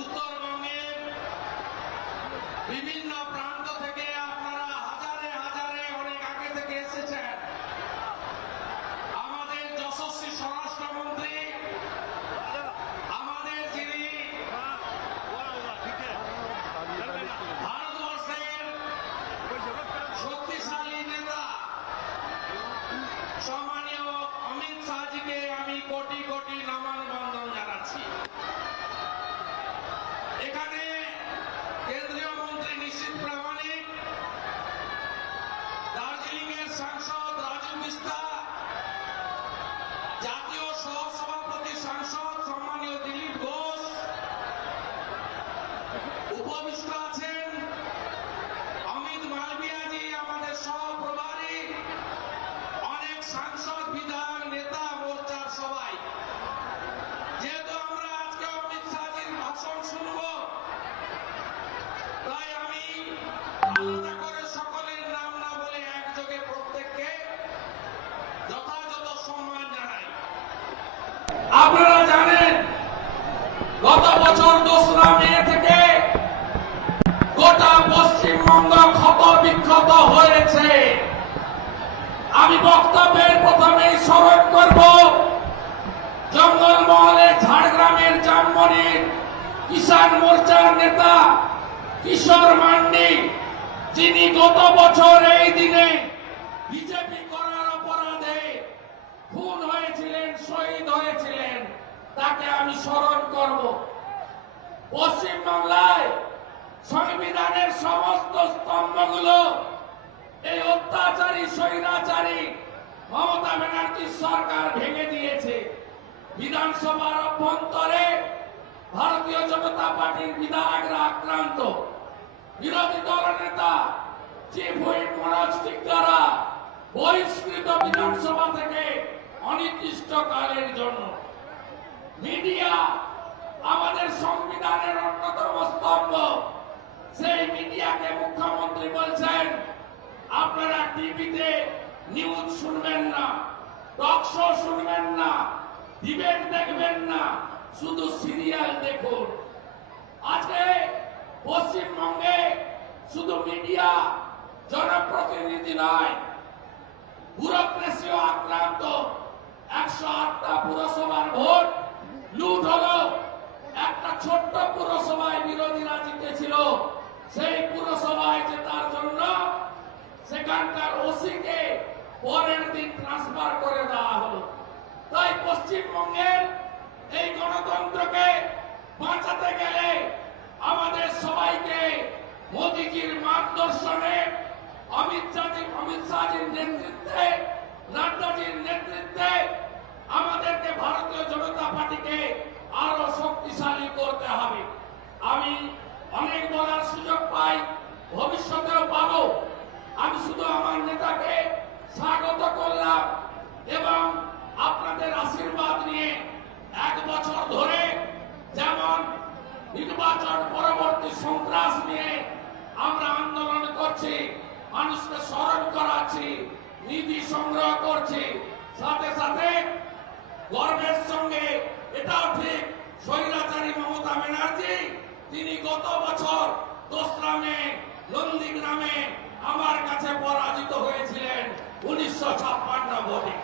উত্তরবঙ্গের বিভিন্ন প্রান্ত থেকে আপনারা হাজারে হাজারে অনেক আগে থেকে এসেছেন। আমাদের যশস্বী স্বরাষ্ট্রমন্ত্রী, আমাদের যিনি ভারতবর্ষের শক্তিশালী নেতা সম্মানীয় অমিত শাহজিকে আমি কোটি কোটি নমন বন্দন জানাচ্ছি। এখানে কেন্দ্রীয় মন্ত্রী নিশীথ প্রামাণিক, দার্জিলিং এর সাংসদ রাজু বিস্তা, জাতীয় সহসভাপতি সাংসদ সম্মানীয় দিলীপ ঘোষ উপবিষ্ট আছেন। অমিত মালভিয়াজি আমাদের সহপ্রভারী, অনেক সাংসদ, বিধায়ক, নেতা, মোর্চার সবাই। যেহেতু আমরা আজকে অমিত শাহজির ভাষণ শুনব, তাই আমি আলাদা করে সকলের নাম না বলে একযোগে প্রত্যেককে যথাযথ সম্মান জানাই। আপনারা জানেন গত বছর 2রা মে থেকে গোটা পশ্চিমবঙ্গ ক্ষত বিক্ষত হয়েছে। আমি বক্তব্যের প্রথমেই স্মরণ করব জঙ্গলমহলে ঝাড়গ্রামের জামমনির কিষাণ মোর্চার নেতা কিশোর মান্ডি, যিনি গত বছর এই দিনে বিজেপি করার অপরাধে খুন হয়েছিলেন, শহীদ হয়েছিলেন, তাকে আমি স্মরণ করব। পশ্চিমবাংলায় সংবিধানের সমস্ত স্তম্ভগুলো এই অত্যাচারী স্বৈরাচারী মমতা ব্যানার্জির সরকার ভেঙে দিয়েছে। বিধানসভার অভ্যন্তরে ভারতীয় জনতা পার্টির বিধায়করা আক্রান্ত। বিরোধী দলনেতা চিফ হুইপ মনোজ টিগ্গারা বহিষ্কৃত বিধানসভা থেকে অনির্দিষ্টকালের জন্য। মিডিয়া আমাদের সংবিধানের অন্যতম স্তম্ভ। সেই মিডিয়াকে মুখ্যমন্ত্রী বলছেন আপনারা টিভিতে নিউজ শুনবেন না, টক শো শুনবেন না, ডিবেট দেখবেন না, শুধু সিরিয়াল দেখুন। আজকে পশ্চিমবঙ্গে শুধু মিডিয়া, জনপ্রতিনিধি নয়, ব্যুরোক্রেসিও আক্রান্ত। 108টা পুরসভার ভোট লুট হলো। একটা ছোট্ট পুরসভায় বিরোধীরা জিতেছিল, সেই পুরসভায় জেতার জন্য সেখানকার ওসিকে পরের দিন ট্রান্সফার করে দেওয়া হলো। তাই পশ্চিমবঙ্গের এই গণতন্ত্রকে বাঁচাতে গেলে আমাদের সবাইকে মোদীজির মার্গদর্শনে, অমিত শাহজির নেতৃত্বে, নাড্ডাজির নেতৃত্বে আমাদেরকে ভারতীয় জনতা পার্টিকে আরো শক্তিশালী করতে হবে। আমি অনেক বলার সুযোগ পাই, ভবিষ্যতেও পাবো। আমি শুধু আমার নেতাকে স্বাগত করলাম এবং আপনাদের আশীর্বাদ নিয়ে 1 বছর ধরে যেমন নির্বাচন পরবর্তী সন্ত্রাস নিয়ে আমরা আন্দোলন করছি, মানুষকে স্মরণ করাচ্ছি, নিধি সংগ্রহ করছি, সাথে সাথে গর্বের সঙ্গে এটাও ঠিক স্বৈরাচারী মমতা ব্যানার্জি তিনি গত বছর 2রা মে নন্দীগ্রামে আমার কাছে পরাজিত হয়েছিলেন 1956 ভোটে।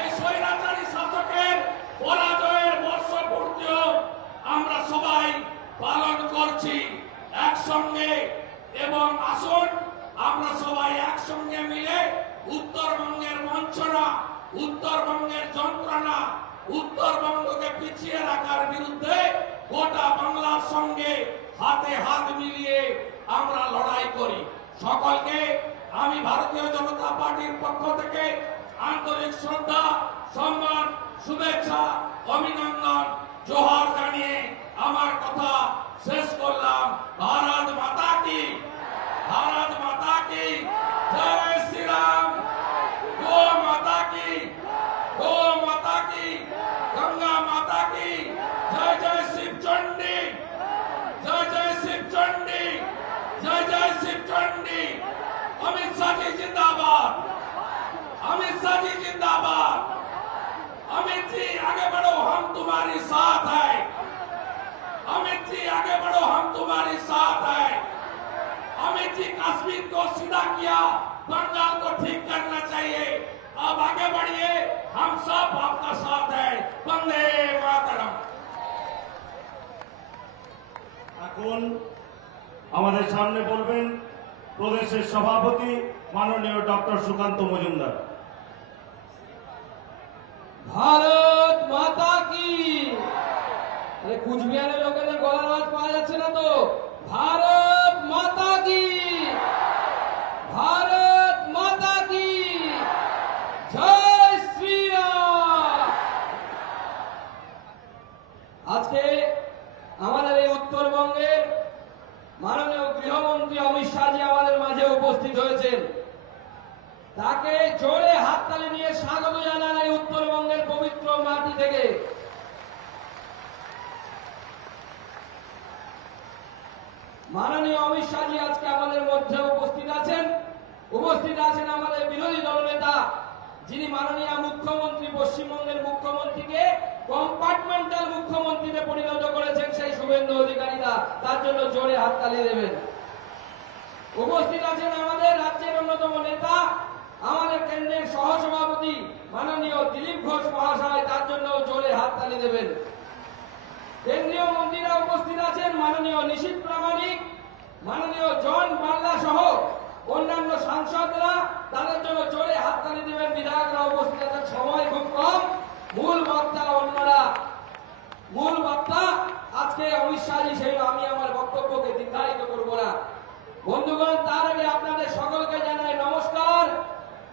এই স্বৈরাচারী শাসকের পরাজয়ের বর্ষপূর্তিও আমরা সবাই পালন করছি একসঙ্গে। এবং আসুন আমরা সবাই একসঙ্গে মিলে উত্তরবঙ্গের বঞ্চনা, উত্তরবঙ্গের যন্ত্রণা, উত্তরবঙ্গকে পিছিয়ে রাখার বিরুদ্ধে গোটা বাংলার সঙ্গে হাতে হাত মিলিয়ে আমরা লড়াই করি। সকলকে আমি ভারতীয় জনতা পার্টির পক্ষ থেকে আন্তরিক শ্রদ্ধা, সম্মান, শুভেচ্ছা, অভিনন্দন, জোহার জানিয়ে আমার কথা শেষ করলাম। ভারত মাতা কি, ভারত মাতা কি জয় শ্রীরাম, গো মাতা কি, গো মাতা কি, গঙ্গা মাতা কি জয়। জয় শিবচন্ডী, জয় জয় শিবচন্ডী, জয় জয় শিবচন্ডী। अमित शाह जी जिंदाबाद, अमित शाह जी जिंदाबाद। अमित जी आगे बढ़ो, हम तुम्हारी साथ है। अमित अमित जी आगे बढ़ो, हम तुम्हारे साथ हैं। अमित जी कश्मीर को सीधा किया, बंगाल को ठीक करना चाहिए। अब आगे बढ़िए, हम सब आपका साथ हैं। वंदे मातरम। এখন আমাদের সামনে বলবেন প্রদেশের সভাপতি মাননীয় ডক্টর সুকান্ত মজুমদার। ভারত মাতা কি। আরে কুচবিহারের লোকেদের গলার আওয়াজ পাওয়া যাচ্ছে না তো? ভারত মাতা কি, ভারত মাতা কি, জয় শ্রীরাম। আজকে আমাদের এই উত্তরবঙ্গের মাননীয় গৃহমন্ত্রী অমিত শাহজি আমাদের মাঝে উপস্থিত হয়েছেন। তাকে জোরে হাততালি দিয়ে স্বাগত জানান এই উত্তরবঙ্গের পবিত্র মাটি থেকে। মাননীয় অমিত শাহজি আজকে আমাদের মধ্যে উপস্থিত আছেন। উপস্থিত আছেন আমাদের বিরোধী দলনেতা, যিনি মাননীয় মুখ্যমন্ত্রী, পশ্চিমবঙ্গের মুখ্যমন্ত্রীকে কম্পার্টমেন্টাল মুখ্যমন্ত্রীতে পরিণত করেছেন, সেই শুভেন্দু অধিকারীরা। তার জন্য জোরে হাততালি দেবেন। উপস্থিত আছেন আমাদের রাজ্যের অন্যতম নেতা, আমাদের কেন্দ্রের সহসভাপতি মাননীয় দিলীপ ঘোষ মহাশয়। তার জন্য জোরে হাততালি দেবেন। কেন্দ্রীয় মন্ত্রীরা উপস্থিত আছেন, মাননীয় নিশীথ প্রামাণিক, মাননীয় জন বাংলা সহ অন্যান্য সাংসদরা। তাদের জন্য জোরে হাততালি দেবেন। বিধায়করা উপস্থিত আছেন। সময় খুব কম, মূল বক্তা অন্যরা। মূল বক্তা আজকে অমিত শাহজি, সেই আমি আমার বক্তব্যকে দীর্ঘায়িত করব না। বন্ধুগণ, তার আগে আপনাদের সকলকে জানাই নমস্কার।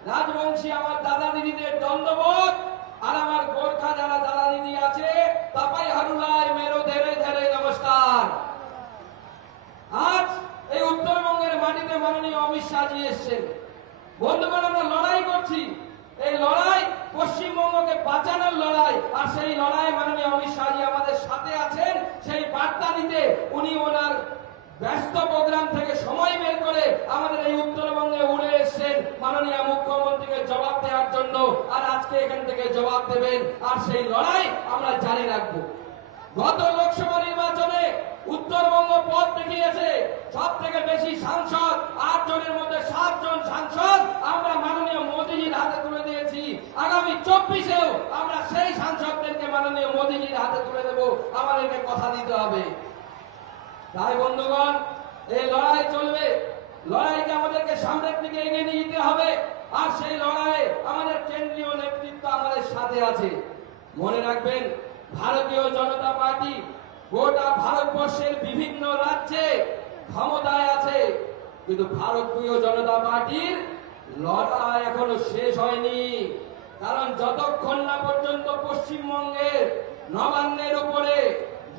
রাজবংশী আমার দাদা দিদিদের দণ্ডবোধ, আর আমার গোর্খা যারা দাদা দিদি আছে, তাপাই হারুলায় মেরো ধেরে ধেরে নমস্কার। আজ এই উত্তরবঙ্গের মাটিতে মাননীয় অমিত শাহজি এসেছেন। বন্ধুগণ, আমরা লড়াই করছি। এই লড়াই পশ্চিমবঙ্গকে বাঁচানোর লড়াই, আর সেই লড়াই মাননীয় অমিত শাহজি আমাদের সাথে আছেন। সেই বার্তা দিতে উনি ওনার ব্যস্ত প্রোগ্রাম থেকে সময় বের করে আমাদের এই উত্তরবঙ্গে উড়ে এসেছেন মাননীয় মুখ্যমন্ত্রীকে জবাব দেওয়ার জন্য। আর আজকে এখান থেকে জবাব দেবেন, আর সেই লড়াই আমরা জারি রাখবো। গত লোকসভা নির্বাচনে উত্তরবঙ্গ পথ দেখিয়েছে। সব থেকে বেশি সাংসদ, 8 জনের মধ্যে 7 জন সাংসদ আমরা মাননীয় মোদীজির হাতে তুলে দিয়েছি। আগামী 24-এও আমরা সেই সাংসদদেরকে মাননীয় মোদীজির হাতে তুলে দেব। আমাদেরকে কথা দিতে হবে। তাই বন্ধুগণ, এই লড়াই চলবে। লড়াইকে আমাদেরকে সামনের দিকে এগিয়ে নিয়ে যেতে হবে। আর সেই লড়াইয়ে আমাদের কেন্দ্রীয় নেতৃত্ব আমাদের সাথে আছে। মনে রাখবেন, ভারতীয় জনতা পার্টি গোটা ভারতবর্ষের বিভিন্ন রাজ্যে ক্ষমতায় আছে, কিন্তু ভারতীয় জনতা পার্টির লড়াই এখনো শেষ হয়নি। কারণ যতক্ষণ না পর্যন্ত পশ্চিমবঙ্গের নবান্নের উপরে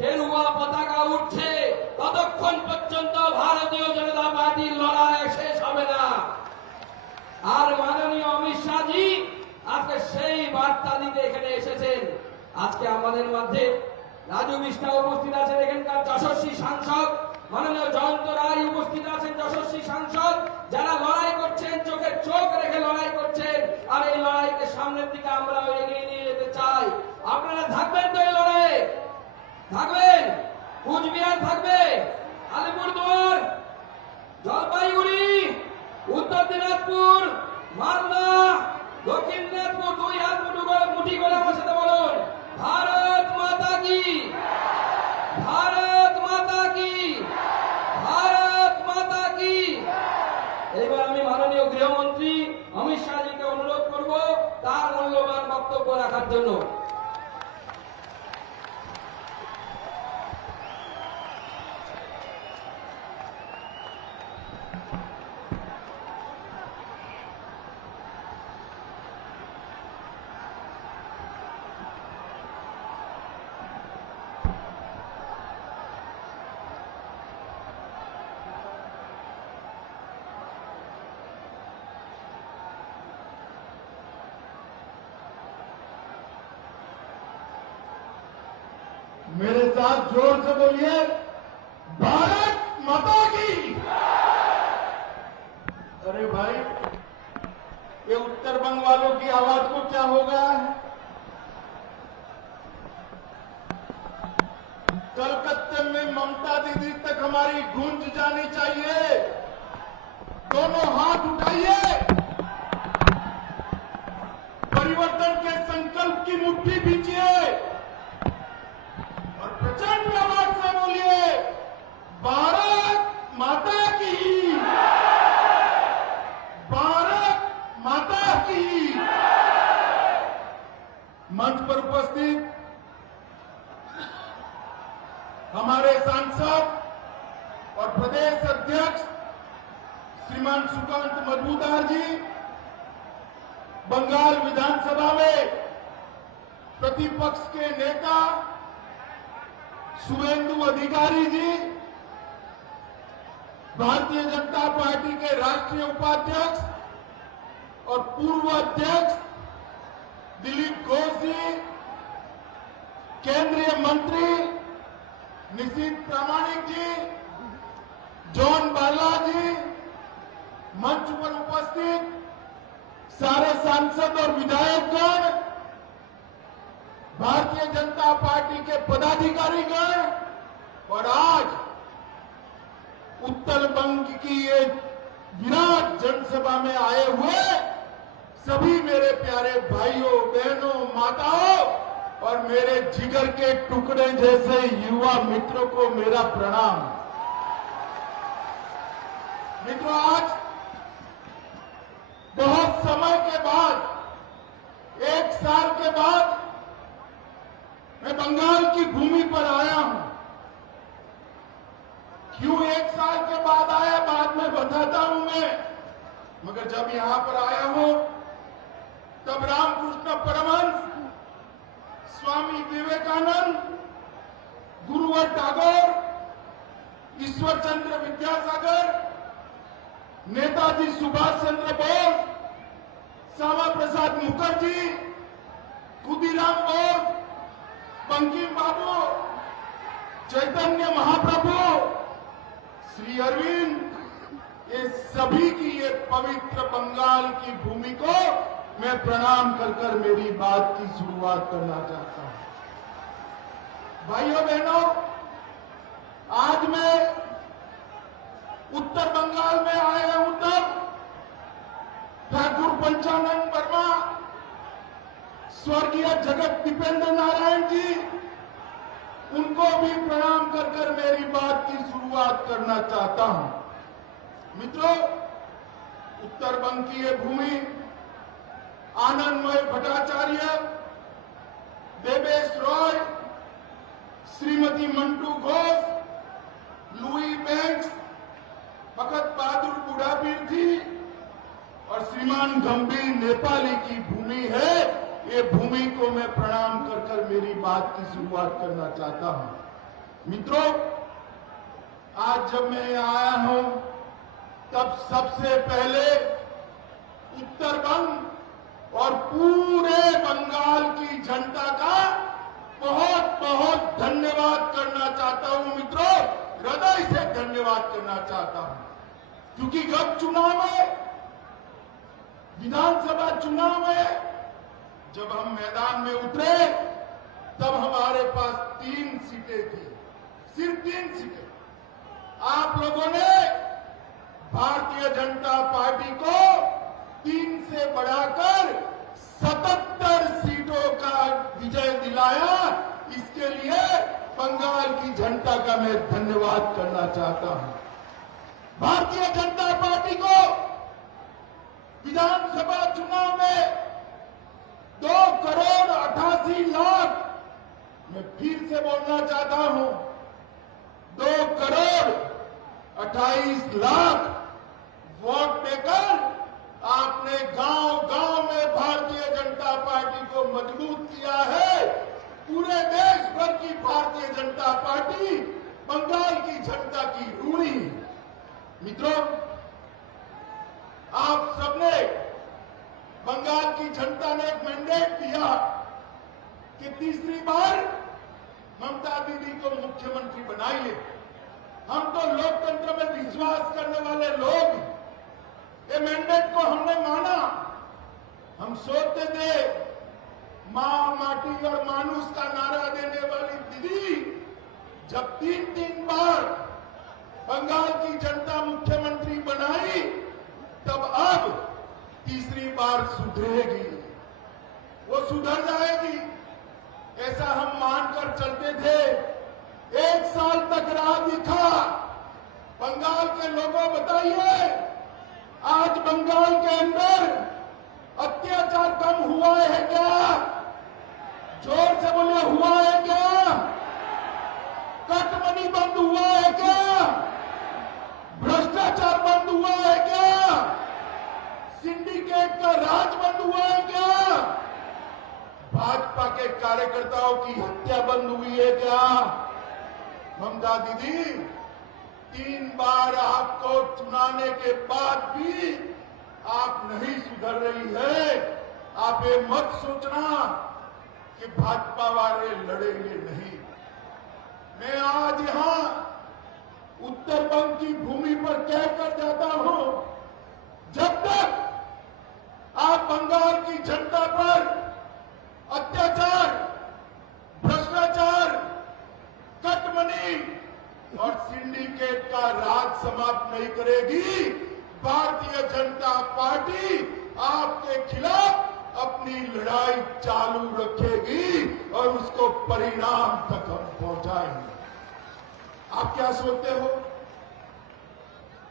গেরুয়া পতাকা উঠছে, ততক্ষণ পর্যন্ত ভারতীয় জনতা পার্টির লড়াই শেষ হবে না। আর মাননীয় অমিত শাহজি আজকে সেই বার্তা দিতে এখানে এসেছেন। আজকে আমাদের মধ্যে রাজু মিশ্রা উপস্থিত আছেন, এখানকার যশস্বী সাংসদ। মাননীয় জয়ন্ত রায় উপস্থিত আছেন, যশস্বী সাংসদ, যারা লড়াই করছেন, চোখে চোখ রেখে লড়াই করছেন। আর এই লড়াইকে সামনের দিকে আমরা এগিয়ে নিয়ে যেতে চাই। আপনারা থাকবেন তো এই লড়াইয়ে? থাকবেন? কুচবিহার থাকবে, আলিপুরদুয়ার, জলপাইগুড়ি, উত্তর দিনাজপুর, মালদা, দক্ষিণ দিনাজপুর। 2 হাত মুঠি করে আমার সাথে বলুন, ভারত মাতা কি, ভারত মাতা কি, ভারত মাতা কি। এইবার আমি মাননীয় গৃহমন্ত্রী অমিত শাহজিকে অনুরোধ করব তার মূল্যবান বক্তব্য রাখার জন্য। मेरे साथ जोर से बोलिए, भारत माता की। अरे भाई, ये उत्तर बंग वालों की आवाज को क्या हो गया है? कलकत्ते में ममता दीदी तक हमारी गूंज जानी चाहिए। दोनों हाथ उठाइए, परिवर्तन के संकल्प की मुट्ठी भींचिए और प्रचंड आवाज से बोलिए, भारत माता की, भारत माता की। मंच पर उपस्थित हमारे सांसद और प्रदेश अध्यक्ष श्रीमान सुकांत मजूमदार जी, बंगाल विधानसभा में प्रतिपक्ष के नेता शुभेंदु अधिकारी जी, भारतीय जनता पार्टी के राष्ट्रीय उपाध्यक्ष और पूर्व अध्यक्ष दिलीप घोष जी, केंद्रीय मंत्री निशित प्रामाणिक जी, जॉन बाला जी, मंच पर उपस्थित सारे सांसद और विधायकगण, भारतीय जनता पार्टी के पदाधिकारीगण और आज उत्तर बंग की ये विराट जनसभा में आए हुए सभी मेरे प्यारे भाइयों, बहनों, माताओं और मेरे जिगर के टुकड़े जैसे युवा मित्रों को मेरा प्रणाम। मित्रों, आज बहुत समय के बाद, 1 साल के बाद मैं बंगाल की भूमि पर आया हूं। क्यों 1 साल के बाद आया, बाद में बताता हूं मैं, मगर जब यहां पर आया हूं तब रामकृष्ण परमहंस, स्वामी विवेकानंद, गुरुवर टैगोर, ईश्वर चंद्र विद्यासागर, नेताजी सुभाष चंद्र बोस, श्यामा प्रसाद मुखर्जी, खुदीराम बोस, बंकिम बाबू, चैतन्य महाप्रभु, श्री अरविंद, ये सभी की ये पवित्र बंगाल की भूमि को मैं प्रणाम कर कर मेरी बात की शुरुआत करना चाहता हूं। भाइयों बहनों, आज मैं उत्तर बंगाल में आया हूं तब ठाकुर पंचानन वर्मा, स्वर्गीय जगत दीपेंद्र नारायण जी, उनको भी प्रणाम कर कर मेरी बात की शुरुआत करना चाहता हूं। मित्रों, उत्तर बंग की ये भूमि आनंदमय भट्टाचार्य, देवेश रॉय, श्रीमती मंटू घोष, लुई बैंक्स, भगत बहादुर बुढ़ापीर जी और श्रीमान गंभीर नेपाली की भूमि है। ये भूमि को मैं प्रणाम कर कर मेरी बात की शुरुआत करना चाहता हूं। मित्रों, आज जब मैं यहाँ आया हूं तब सबसे पहले उत्तर बंग और पूरे बंगाल की जनता का बहुत बहुत धन्यवाद करना चाहता हूं। मित्रों, हृदय से धन्यवाद करना चाहता हूं, क्योंकि गत चुनाव में, विधानसभा चुनाव में जब हम मैदान में उतरे तब हमारे पास 3 सीटें थी, सिर्फ 3 सीटें। आप लोगों ने भारतीय जनता पार्टी को 3 से बढ़ाकर 77 सीटों का विजय दिलाया। इसके लिए बंगाल की जनता का मैं धन्यवाद करना चाहता हूं। भारतीय जनता पार्टी को विधानसभा चुनाव में 2,88,00,000, मैं फिर से बोलना चाहता हूं, 2,28,00,000 वोट देकर आपने गांव-गांव में भारतीय जनता पार्टी को मजबूत किया है। पूरे देश भर की भारतीय जनता पार्टी बंगाल की जनता की ऋणी है। मित्रों, आप सबने, बंगाल की जनता ने एक मैंडेट दिया कि तीसरी बार ममता दीदी को मुख्यमंत्री बनाइए। हम तो लोकतंत्र में विश्वास करने वाले लोग हैं। ये मैंडेट को हमने माना। हम सोचते थे माँ, माटी और मानुष का नारा देने वाली दीदी जब 3 बार बंगाल की जनता मुख्यमंत्री बनाई, तब अब तीसरी बार सुधरेगी, वो सुधर जाएगी, ऐसा हम मानकर चलते थे। 1 साल तक राह दिखा। बंगाल के लोगों बताइए, आज बंगाल के अंदर अत्याचार कम हुआ है क्या? जोर से बोले, हुआ है क्या? कटमनी बंद हुआ है क्या? भ्रष्टाचार बंद हुआ है क्या? सिंडिकेट का राज बंद हुआ है क्या? भाजपा के कार्यकर्ताओं की हत्या बंद हुई है क्या? ममता दीदी, 3 बार आपको चुनाने के बाद भी आप नहीं सुधर रही है। आप ये मत सोचना कि भाजपा वाले लड़ेंगे नहीं। मैं आज यहां उत्तर बंग की भूमि पर कहकर जाता हूं, जब तक आप बंगाल की जनता पर अत्याचार, भ्रष्टाचार, कटमनी और सिंडिकेट का राज समाप्त नहीं करेगी, भारतीय जनता पार्टी आपके खिलाफ अपनी लड़ाई चालू रखेगी और उसको परिणाम तक हम पहुंचाएंगे। आप क्या सोचते हो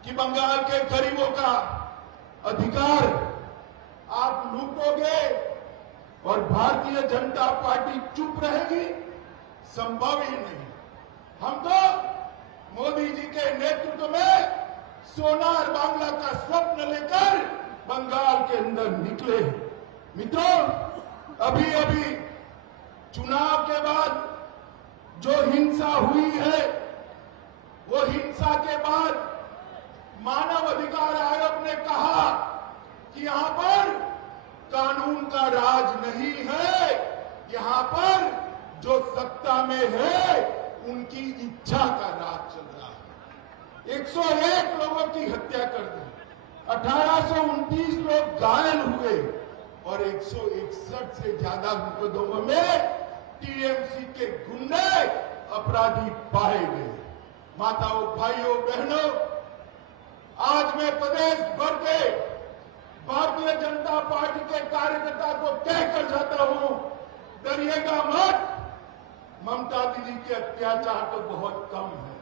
कि बंगाल के गरीबों का अधिकार आप लूटोगे और भारतीय जनता पार्टी चुप रहेगी? संभव ही नहीं। हम तो मोदी जी के नेतृत्व में सोनार बांग्ला का स्वप्न लेकर बंगाल के अंदर निकले। मित्रों, अभी अभी चुनाव के बाद जो हिंसा हुई है, वो हिंसा के बाद मानव अधिकार आयोग ने कहा कि यहां पर कानून का राज नहीं है, यहां पर जो सत्ता में है उनकी इच्छा का राज चल रहा है। 101 लोगों की हत्या कर दी, 1829 लोग घायल हुए और 161 से ज्यादा मुकदमों में टीएमसी के गुंडे अपराधी पाए गए। माताओं, भाइयों, बहनों, आज मैं प्रदेश भर के भारतीय जनता पार्टी के कार्यकर्ता को कहकर जाता हूं, डरिएगा मत। ममता दीदी के अत्याचार तो बहुत कम है।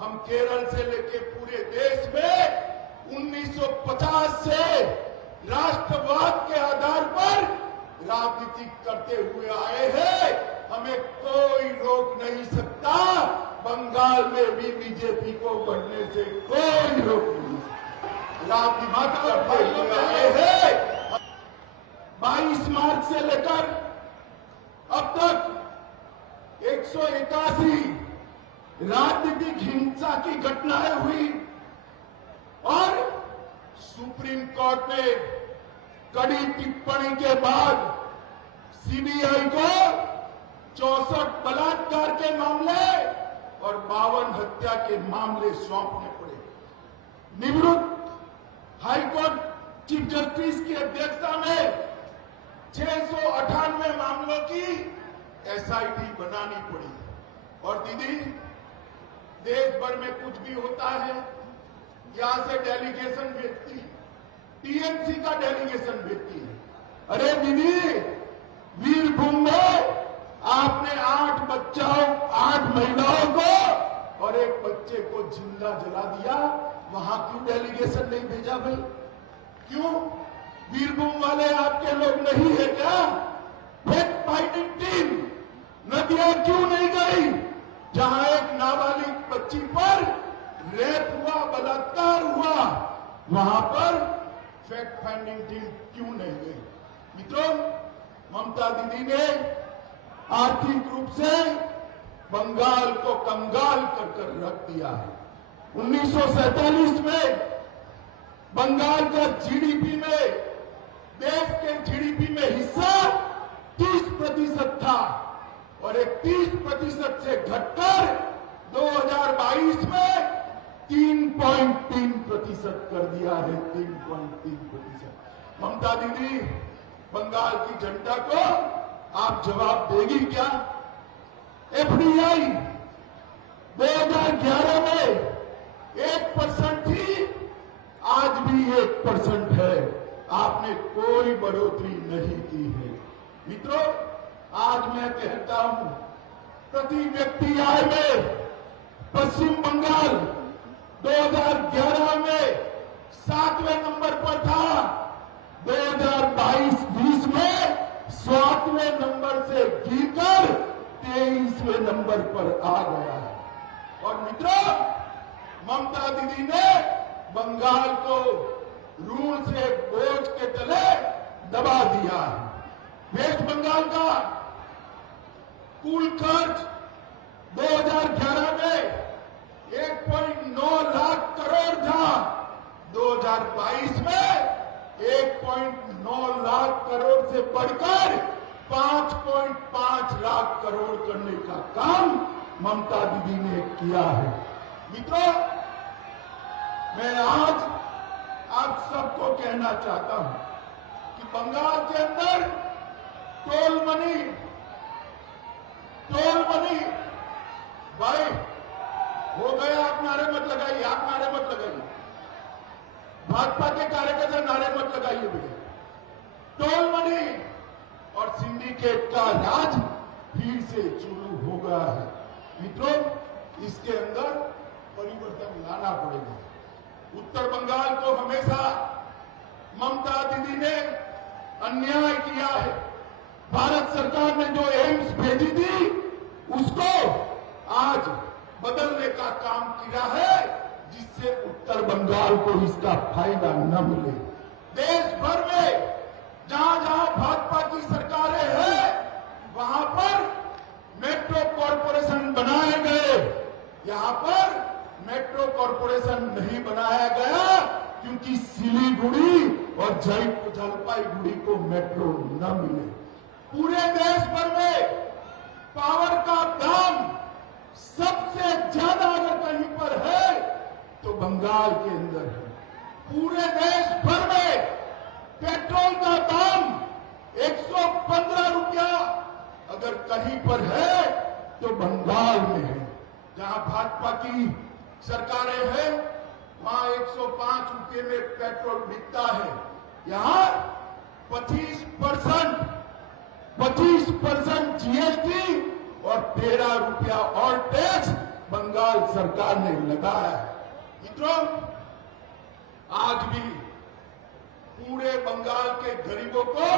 हम केरल से लेकर पूरे देश में 1950 से राष्ट्रवाद के आधार पर राजनीति करते हुए आए हैं। हमें कोई रोक नहीं सकता। बंगाल में भी बीजेपी को बढ़ने से कोई रोक नहीं सकता। राजनीति करते हुए आए हैं। 22 मार्च से लेकर अब तक 181 राजनीतिक हिंसा की घटनाएं हुई और सुप्रीम कोर्ट ने कड़ी टिप्पणी के बाद सीबीआई को 64 बलात्कार के मामले और 52 हत्या के मामले सौंपने पड़े। निवृत्त हाईकोर्ट चीफ जस्टिस की अध्यक्षता में 698 मामलों की एसआईटी बनानी पड़ी। और दीदी, देश भर में कुछ भी होता है, यहां से डेलीगेशन भेजती है, टीएमसी का डेलीगेशन भेजती है। अरे दीदी, वीरभूम में आपने 8 बच्चों, 8 महिलाओं को और 1 बच्चे को जिंदा जला दिया, वहां क्यों डेलीगेशन नहीं भेजा भाई? क्यों? वीरभूम वाले आपके लोग नहीं है क्या? फैक्ट फाइंडिंग टीम नदियां क्यों नहीं गई? जहां एक नाबालिग बच्ची पर रेप हुआ, बलात्कार हुआ, वहां पर फैक्ट फाइंडिंग टीम क्यों नहीं गई? मित्रों, ममता दीदी ने आर्थिक रूप से बंगाल को कंगाल कर रख दिया है। 1947 में बंगाल का जीडीपी में, देश के जीडीपी में हिस्सा 30% था और 31% से घटकर 2022 में 3.3% कर दिया है। 3.3%। ममता दीदी, बंगाल की जनता को आप जवाब देगी क्या? एफडीआई 2011 में 1% थी, आज भी 1% है। आपने कोई बढ़ोतरी नहीं की है। मित्रों, आज मैं कहता हूं, प्रति व्यक्ति आय में पश्चिम बंगाल 2011 में 7वें नंबर पर था, 2022-20 में 7वें नंबर से गिरकर 23वें नंबर पर आ गया है। और मित्रों, ममता दीदी ने बंगाल को ऋण से बोझ के तले दबा दिया है। वेस्ट बंगाल का कुल खर्च 2011 में 1.9 लाख करोड़ था, 2022 में 1.9 लाख करोड़ से बढ़कर 5.5 लाख करोड़ करने का काम ममता दीदी ने किया है। मित्रों, मैं आज आप सबको कहना चाहता हूं कि बंगाल के अंदर टोल मनी भाई हो गया। आप नारे मत लगाइए, आप नारे मत लगाइए, भाजपा के कार्यकर्ता नारे मत लगाइए भैया। टोल मनी और सिंडिकेट का राज फिर से शुरू हो गया है। मित्रों, इसके अंदर परिवर्तन लाना पड़ेगा। उत्तर बंगाल को हमेशा ममता दीदी ने अन्याय किया है। भारत सरकार ने जो एम्स भेजी थी, उसको आज बदलने का काम किया है, जिससे उत्तर बंगाल को इसका फायदा न मिले। देश भर में जहां जहां भाजपा की सरकारें हैं, वहां पर मेट्रो कॉरपोरेशन बनाए गए। यहां पर मेट्रो कॉरपोरेशन नहीं बनाया गया क्योंकि सिलीगुड़ी और जलपाईगुड़ी को मेट्रो न मिले। पूरे देश भर में पावर का दाम सबसे ज्यादा अगर कहीं पर है तो बंगाल के अंदर है। पूरे देश भर में पेट्रोल का दाम 115 रुपया अगर कहीं पर है तो बंगाल में है। जहां भाजपा की सरकारें हैं, वहां 105 रुपये में पेट्रोल बिकता है। यहां 25% जीएसटी और 13 रुपया और टैक्स बंगाल सरकार ने लगाया है। मित्रों, आज भी पूरे बंगाल के गरीबों को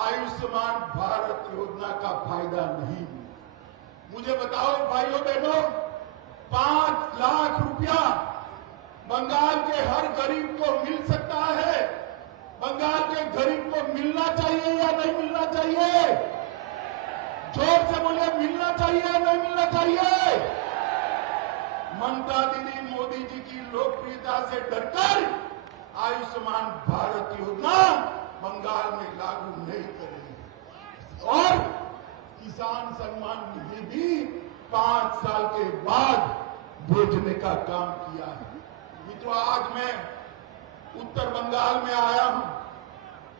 आयुष्मान भारत योजना का फायदा नहीं। मुझे बताओ भाइयों बहनों, 5 लाख रुपया बंगाल के हर गरीब को मिल सकता है। बंगाल के गरीब को मिलना चाहिए या नहीं मिलना चाहिए? जोर से बोलिए, मिलना चाहिए या नहीं मिलना चाहिए? ममता दीदी मोदी जी की लोकप्रियता से डरकर आयुष्मान भारत योजना बंगाल में लागू नहीं करेगी और किसान सम्मान निधि भी 5 साल के बाद भेजने का काम किया है। मित्रों, आज मैं उत्तर बंगाल में आया हूं।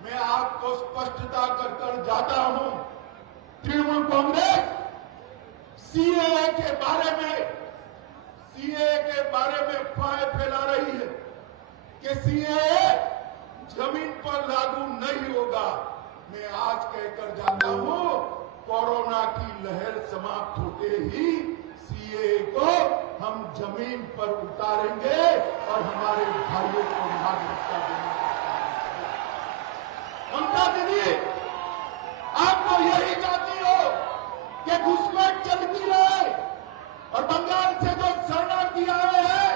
मैं आपको स्पष्टता कर जाता हूं, तृणमूल कांग्रेस सीएए के बारे में अफवाहें फैला रही है कि सीएए जमीन पर लागू नहीं होगा। मैं आज कहकर जाता हूं, कोरोना की लहर समाप्त होते ही सीएए को हम जमीन पर उतारेंगे और हमारे भाइयों को नागरिकता देने का काम। ममता दीदी, आप तो यही चाहती हो कि घुसपैठ चलती रहे और बंगाल से जो शरणार्थी आए हैं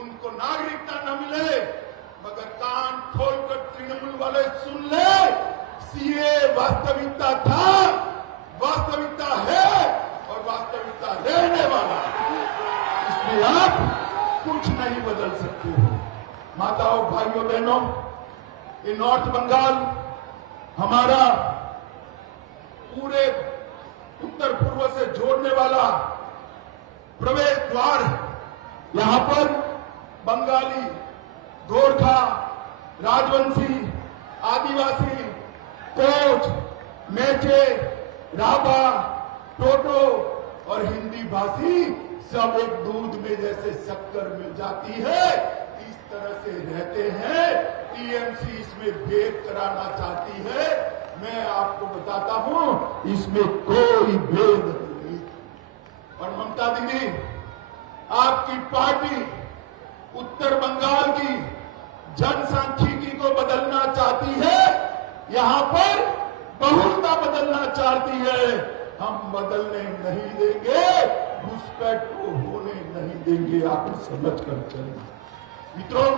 उनको नागरिकता न मिले। मगर कान खोलकर तृणमूल वाले सुन ले, सीएए वास्तविकता था, वास्तविकता है और वास्तविकता रहने वाला। इसलिए आप कुछ नहीं बदल सकते हो। माताओं, भाइयों, बहनों, ये नॉर्थ बंगाल हमारा पूरे उत्तर पूर्व से जोड़ने वाला प्रवेश द्वार है। यहां पर बंगाली, गोरखा, राजवंशी, आदिवासी, कोच, मेचे, राभा, टोटो और हिंदी भाषी सब एक दूध में जैसे शक्कर मिल जाती है, इस तरह से रहते हैं। टीएमसी इसमें भेद कराना चाहती है। मैं आपको बताता हूं, इसमें कोई भेद नहीं। और ममता दीदी, आपकी पार्टी उत्तर बंगाल की जनसांख्यिकी को बदलना चाहती है, यहां पर बहुलता बदलना चाहती है। हम बदलने नहीं देंगे, घुसपैठ को होने नहीं देंगे। आप समझ कर चलें। मित्रों,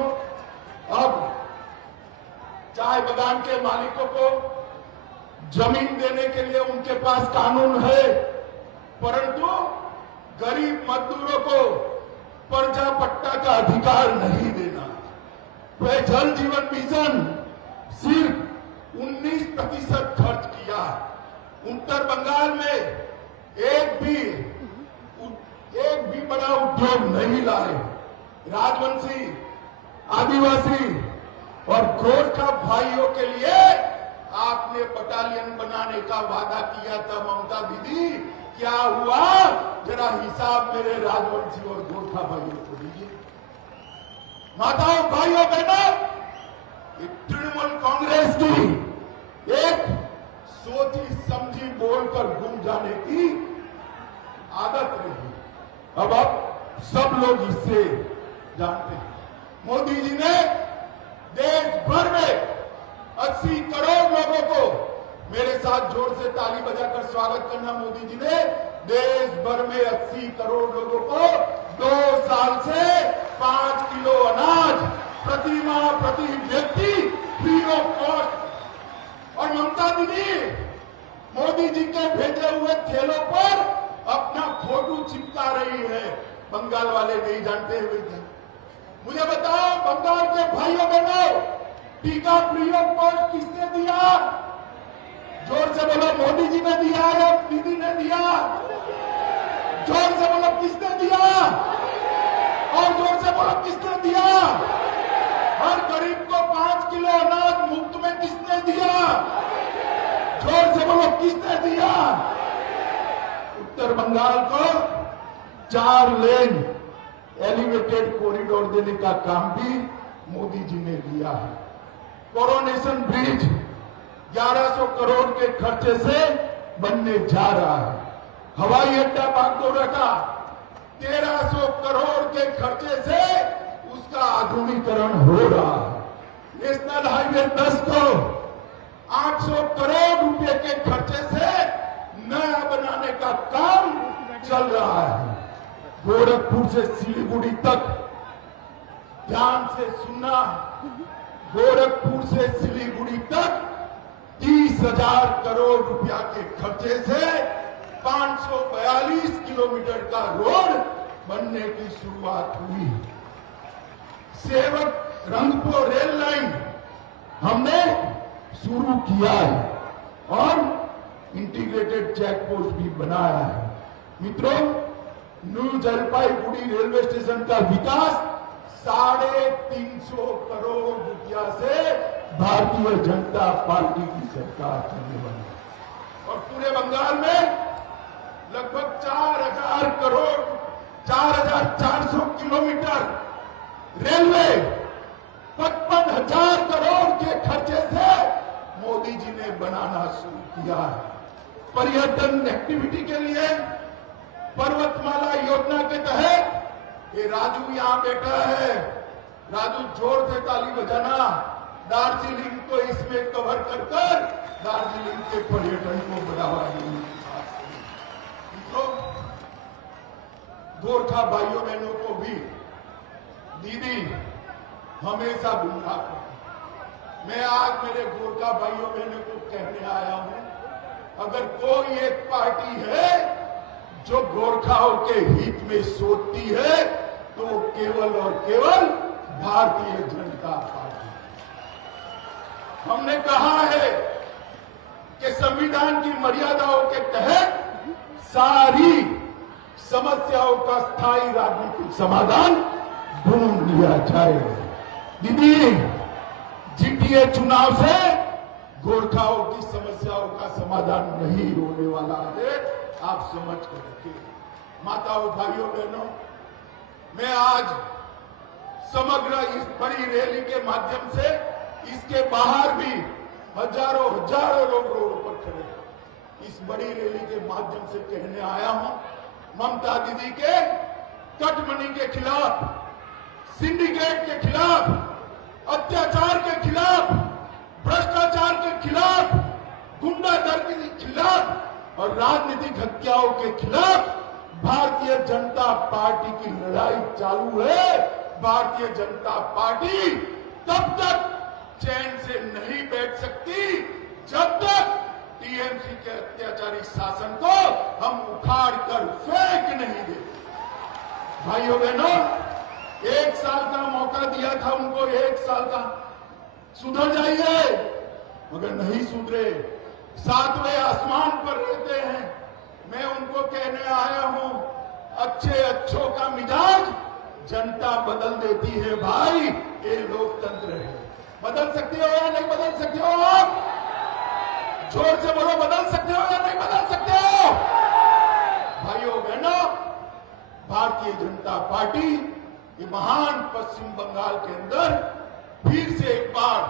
अब चाय बागान के मालिकों को जमीन देने के लिए उनके पास कानून है, परंतु गरीब मजदूरों को पर्जा पट्टा का अधिकार नहीं देना। वह जल जीवन मिशन सिर्फ 19% खर्च किया। उत्तर बंगाल में एक भी बड़ा उद्योग नहीं लाए। राजवंशी, आदिवासी और गोरखा भाइयों के लिए आपने बटालियन बनाने का वादा किया था ममता दीदी, क्या हुआ? जरा हिसाब मेरे राजवंशी और गोरखा भाइयों को दीजिए। माताओं, भाइयों, बहनों, तृणमूल कांग्रेस की एक सोची समझी बोलकर घूम जाने की आदत रही। अब सब लोग इससे जानते हैं। मोदी जी ने देश भर में 80 करोड़ लोगों को, मेरे साथ जोर से ताली बजाकर स्वागत करना, मोदी जी ने देश भर में 80 करोड़ लोगों को 2 साल से 5 किलो अनाज प्रति माह प्रति व्यक्ति फ्री ऑफ कॉस्ट। और ममता दीदी मोदी जी के भेजे हुए थैलों पर अपना फोटो चिपका रही है। बंगाल वाले नहीं जानते हुए थे। मुझे बताओ, बंगाल के भाइयों बहनों, टीका फ्री ऑफ कॉस्ट किसने दिया? जोर से बोलो, मोदी जी ने दिया या दीदी ने दिया? जोर से बोलो, किसने दिया? और जोर से बोलो, किसने दिया? हर गरीब को 5 किलो अनाज मुफ्त में किसने दिया? जोर से बोलो, किसने दिया? उत्तर बंगाल को 4 लेन एलिवेटेड कॉरिडोर देने का काम भी मोदी जी ने लिया है। कोरोनेशन ब्रिज 1100 करोड़ के खर्चे से बनने जा रहा है। हवाई अड्डा बागडोगरा का 1300 करोड़ के खर्चे से उसका आधुनिकीकरण हो रहा है। नेशनल हाईवे 10 को 800 करोड़ रुपए के खर्चे से नया बनाने का काम चल रहा है। गोरखपुर से सिलीगुड़ी तक, ध्यान से सुनना, गोरखपुर से सिलीगुड़ी तक 30,000 करोड़ रुपया के खर्चे से 542 किलोमीटर का रोड बनने की शुरुआत हुई। सेवक रंगपुर रेल लाइन हमने शुरू किया है और इंटीग्रेटेड चेक पोस्ट भी बनाया है। मित्रों, न्यू जलपाईगुड़ी रेलवे स्टेशन का विकास 350 करोड़ रुपया से भारतीय जनता पार्टी की सरकार करने वाली है। और पूरे बंगाल में लगभग 4,000 करोड़, 4,400 किलोमीटर रेलवे 55,000 करोड़ के खर्चे से मोदी जी ने बनाना शुरू किया है। पर्यटन एक्टिविटी के लिए पर्वतमाला योजना के तहत ये राजू यहां बैठा है, राजू जोर से ताली बजाना, दार्जिलिंग को इसमें कवर कर दार्जिलिंग के पर्यटन को बढ़ावा देने तो गोरखा भाइयों बहनों को भी दीदी हमेशा गुमराह करती। मैं आज मेरे गोरखा भाइयों बहनों को कहने आया हूं, अगर कोई एक पार्टी है जो गोरखाओं के हित में सोचती है तो केवल और केवल भारतीय जनता पार्टी। हमने कहा है कि संविधान की मर्यादाओं के तहत सारी समस्याओं का स्थायी राजनीतिक समाधान ढूंढ लिया जाए। दीदी, जीटीए चुनाव से गोरखाओं की समस्याओं का समाधान नहीं होने वाला है, आप समझ कर रखिए। माताओं, भाइयों, बहनों, मैं आज समग्र इस बड़ी रैली के माध्यम से इसके बाहर भी हजारों हजारों लोग रोड पर खड़े हैं। इस बड़ी रैली के माध्यम से कहने आया हूं, ममता दीदी के कटमनी के खिलाफ, सिंडिकेट के खिलाफ, अत्याचार के खिलाफ, भ्रष्टाचार के खिलाफ, गुंडागर्दी के खिलाफ और राजनीतिक हत्याओं के खिलाफ भारतीय जनता पार्टी की लड़ाई चालू है। भारतीय जनता पार्टी तब तक चैन से नहीं बैठ सकती जब तक टीएमसी के अत्याचारी शासन को हम उखाड़ कर फेंक नहीं देते। भाइयों बहनों, 1 साल का मौका दिया था उनको, 1 साल का, सुधर जाइए, मगर नहीं सुधरे, 7वें आसमान पर रहते हैं। मैं उनको कहने आया हूं, अच्छे अच्छों का मिजाज जनता बदल देती है भाई, ये लोकतंत्र है। बदल सकते हो या नहीं बदल सकते हो आप? जोर से बोलो, बदल सकते हो या नहीं बदल सकते हो? भाइयों बहनों, भारतीय जनता पार्टी ये महान पश्चिम बंगाल के अंदर फिर से एक बार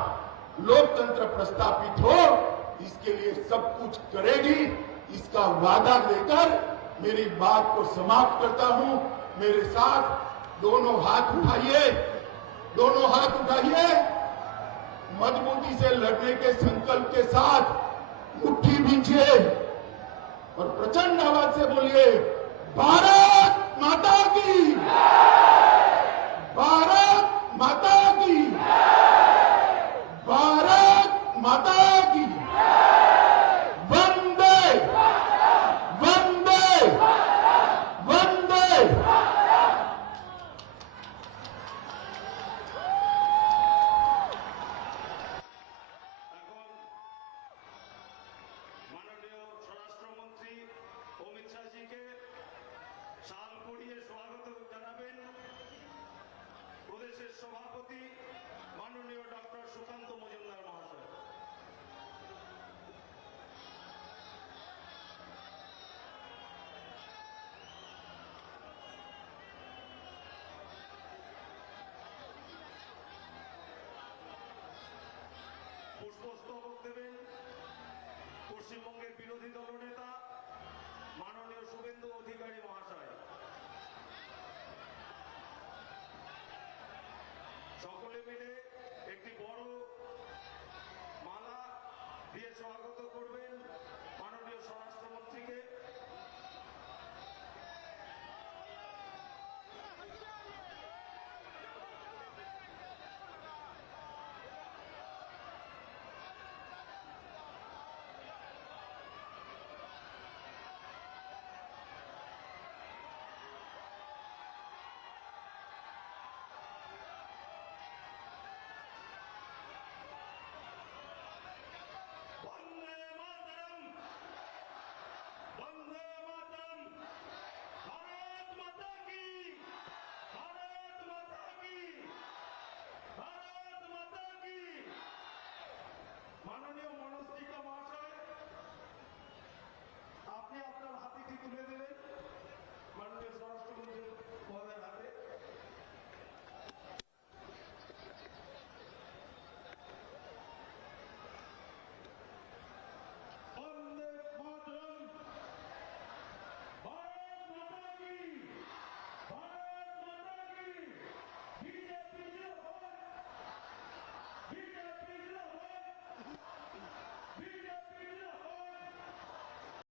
लोकतंत्र प्रस्तापित हो, इसके लिए सब कुछ करेगी, इसका वादा देकर मेरी बात को समाप्त करता हूं। मेरे साथ दोनों हाथ उठाइए, दोनों हाथ उठाइए, मजबूती से लड़ने के संकल्प के साथ मुट्ठी भींचिए और प्रचंड आवाज से बोलिए, भारत माता की, भारत माता की, भारत माता की, वंदे वंदे वंदे। মাননীয় স্বরাষ্ট্রমন্ত্রী অমিত শাহজিকে শাল পরিয়ে স্বাগত জানাবেন প্রদেশের সভাপতি মাননীয় ডক্টর সুকান্ত মজুমদার মহাশয়। পুষ্পস্তবক দেবেন পশ্চিমবঙ্গের বিরোধী দলনেতা মাননীয় শুভেন্দু অধিকারী মহাশয়। সকলে মিলে একটি বড় মালা দিয়ে স্বাগত করবেন